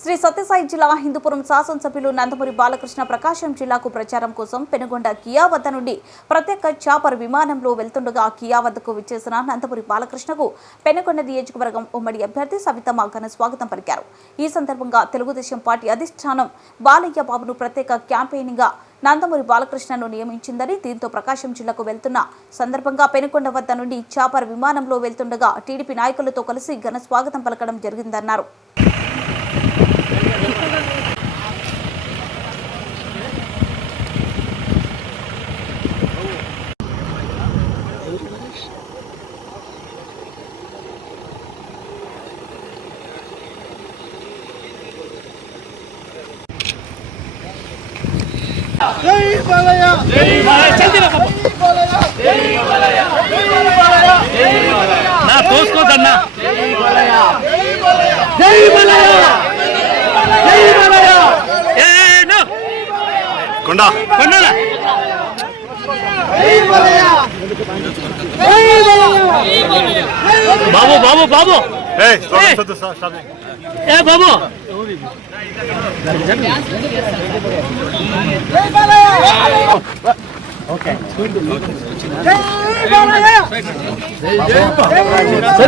శ్రీ సత్యసాయి జిల్లా హిందూపురం శాసనసభ్యులు నందమూరి బాలకృష్ణ ప్రకాశం జిల్లాకు ప్రచారం కోసం పెనుగొండ కియా వద్ద నుండి ప్రత్యేక చాపర్ విమానంలో వెళ్తుండగా కియా వద్దకు విచ్చేసిన నందమూరి బాలకృష్ణకు పెనుగొండ నియోజకవర్గం ఉమ్మడి అభ్యర్థి సవితమ్మ ఘన స్వాగతం పలికారు. ఈ సందర్భంగా తెలుగుదేశం పార్టీ అధిష్టానం బాలయ్య బాబును ప్రత్యేక క్యాంపెయినింగ్గా నందమూరి బాలకృష్ణను నియమించిందని దీంతో ప్రకాశం జిల్లాకు వెళ్తున్న సందర్భంగా పెనుకొండ వద్ద నుండి చాపర్ విమానంలో వెళ్తుండగా టీడీపీ నాయకులతో కలిసి ఘన స్వాగతం పలకడం జరిగిందన్నారు. జై బాలయ్య జై నా తోసుకోదన్నా జై బాలయ్య జై బాలయ్య ఏ నో. కొండ. కొన్నారా జై బాలయ్య జై బాలయ్య బాబు బాబు బాబు. ఏ స్టాప్ స్టాప్ స్టాప్ స్టాప్ ఏ బాబు జై బాలయ్య ఓకే. జై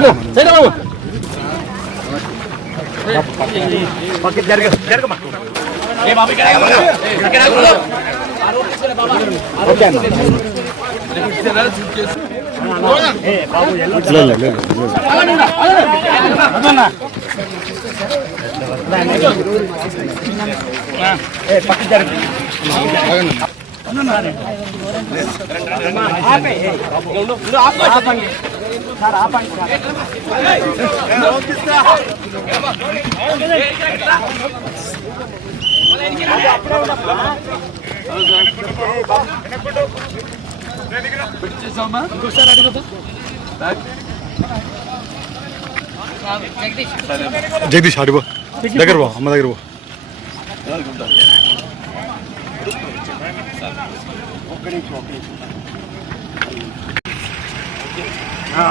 బాబు పక్కకి జరగ జరగమా జగదీష్ అడిగో దగ్గర పో అమ్మ దగ్గర పో.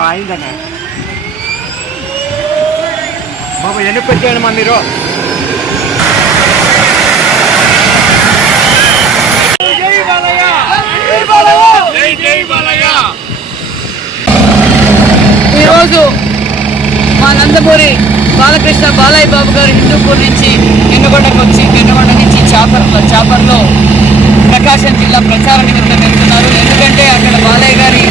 అయిందన్న బాబు ఎన్ని పెట్టాను మా మీరు? ఈరోజు మా నందమూరి బాలకృష్ణ బాలయ్య బాబు గారు హిందూపూర్ నుంచి ఎన్నుగొండకు వచ్చి ఎన్నుగొండ నుంచి చాపర్లో చాపర్లో ప్రకాశం జిల్లా ప్రచార నిమిత్తం వెళ్తున్నారు. ఎందుకంటే అక్కడ బాలయ్య గారి